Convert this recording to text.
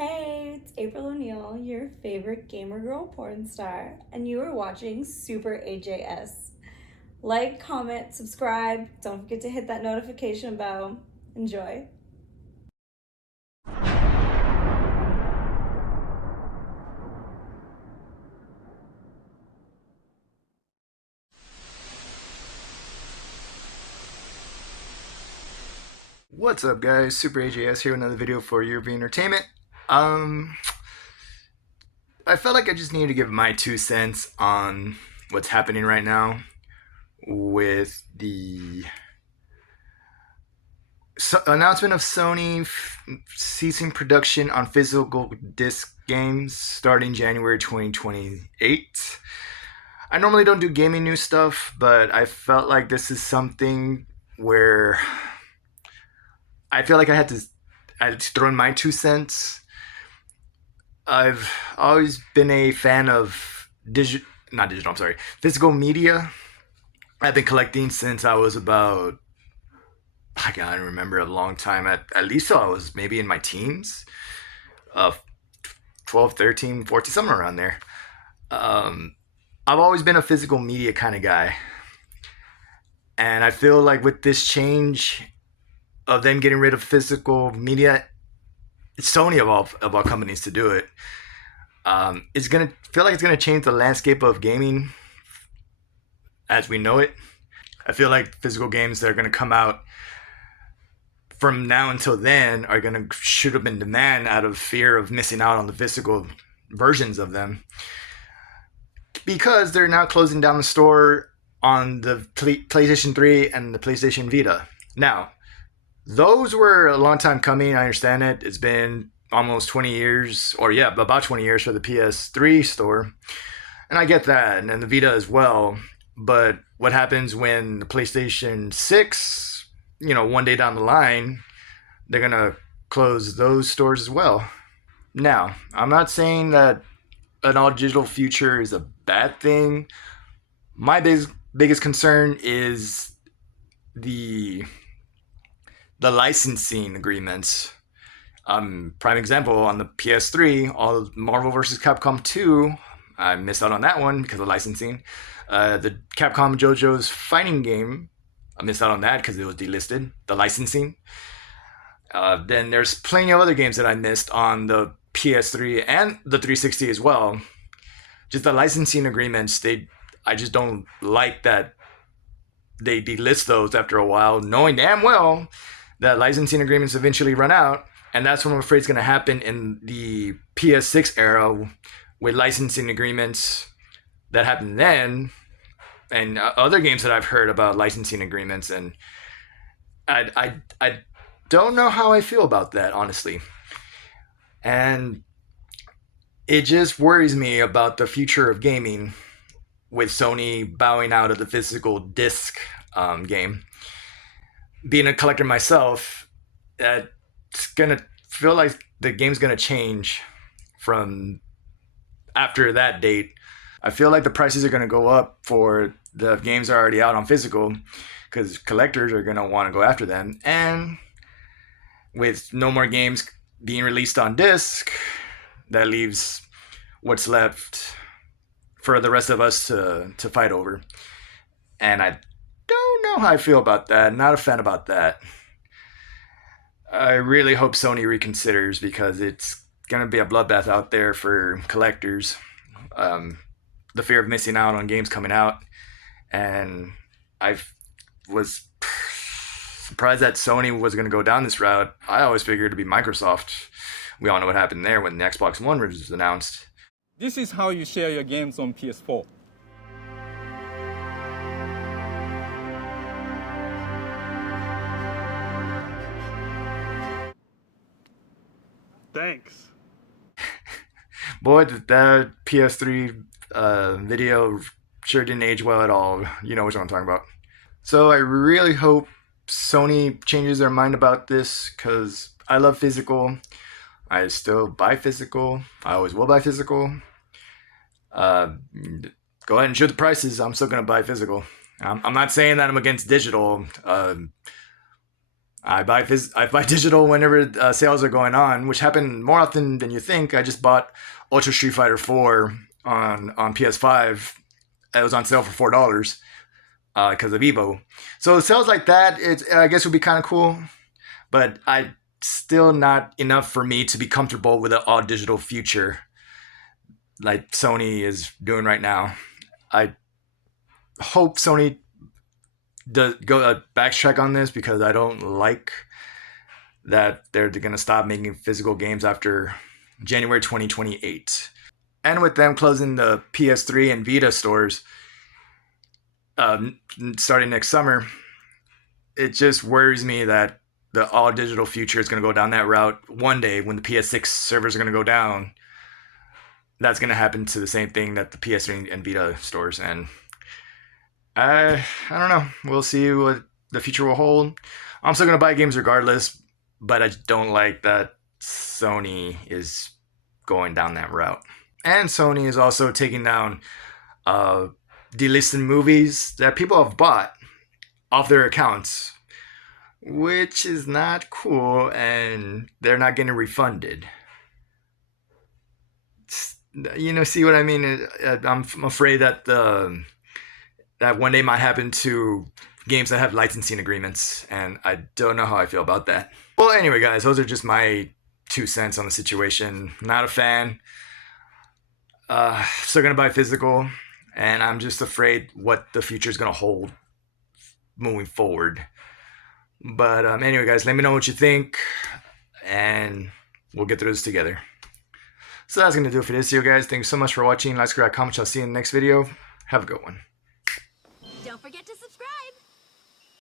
Hey, it's April O'Neil, your favorite gamer girl porn star, and you are watching Super AJS. Like, comment, subscribe. Don't forget to hit that notification bell. Enjoy. What's up, guys? Super AJS here with another video for European Entertainment. Um, I felt like I just needed to give my 2 cents on what's happening right now with the announcement of Sony ceasing production on physical disc games starting January 2028. I normally don't do gaming news stuff, but I felt like this is something where I feel like I had to throw in my 2 cents. I've always been a fan of physical media. I've been collecting since I was about, I can't remember, a long time. At least till I was maybe in my teens, 12, 13, 14, somewhere around there. I've always been a physical media kind of guy. And I feel like with this change of them getting rid of physical media, it's Sony of all companies to do it. It's gonna feel like it's gonna change the landscape of gaming as we know it. I feel like physical games that are gonna come out from now until then are gonna shoot up in demand out of fear of missing out on the physical versions of them, because they're now closing down the store on the PlayStation 3 and the PlayStation Vita. Now, those were a long time coming. I understand it. It's been almost 20 years, or yeah, about 20 years for the PS3 store. And I get that, and then the Vita as well. But what happens when the PlayStation 6, one day down the line, they're going to close those stores as well? Now, I'm not saying that an all digital future is a bad thing. My biggest concern is the licensing agreements. Prime example, on the PS3, all Marvel vs. Capcom 2, I missed out on that one because of licensing. The Capcom JoJo's fighting game, I missed out on that because it was delisted, the licensing. Then there's plenty of other games that I missed on the PS3 and the 360 as well. Just the licensing agreements, I just don't like that they delist those after a while, knowing damn well that licensing agreements eventually run out. And that's what I'm afraid is going to happen in the PS6 era, with licensing agreements that happened then, and other games that I've heard about licensing agreements. And I don't know how I feel about that, honestly. And it just worries me about the future of gaming with Sony bowing out of the physical disc game. Being a collector myself, it's gonna feel like the game's gonna change from after that date. I feel like the prices are gonna go up for the games that are already out on physical, because collectors are gonna want to go after them. And with no more games being released on disc, that leaves what's left for the rest of us to fight over. And I don't know how I feel about that. Not a fan about that. I really hope Sony reconsiders, because it's going to be a bloodbath out there for collectors. The fear of missing out on games coming out. And I was surprised that Sony was going to go down this route. I always figured it'd be Microsoft. We all know what happened there when the Xbox One was announced. This is how you share your games on PS4. Thanks. Boy, that PS3 video sure didn't age well at all. You know what I'm talking about. So I really hope Sony changes their mind about this, because I love physical. I still buy physical. I always will buy physical. Go ahead and shoot the prices. I'm still going to buy physical. I'm not saying that I'm against digital. I buy digital whenever sales are going on, which happen more often than you think. I just bought Ultra Street Fighter 4 on PS5. It was on sale for $4 because of Evo. So sales like that, I guess would be kind of cool, but I still not enough for me to be comfortable with an all digital future like Sony is doing right now. I hope Sony does go a backtrack on this because I don't like that they're going to stop making physical games after January 2028. And with them closing the PS3 and Vita stores starting next summer, it just worries me that the all digital future is going to go down that route. One day when the PS6 servers are going to go down, that's going to happen to the same thing that the PS3 and Vita stores. And I don't know. We'll see what the future will hold. I'm still going to buy games regardless, but I don't like that Sony is going down that route. And Sony is also taking down delisted movies that people have bought off their accounts, which is not cool, and they're not getting refunded. You know, see what I mean? I'm afraid that that one day might happen to games that have licensing agreements, and I don't know how I feel about that. Well, anyway, guys, those are just my 2 cents on the situation. Not a fan. Still gonna buy physical, and I'm just afraid what the future is gonna hold moving forward. But anyway, guys, let me know what you think, and we'll get through this together. So that's gonna do it for this video, guys. Thanks so much for watching. Like, subscribe, comment. I'll see you in the next video. Have a good one. Don't forget to subscribe.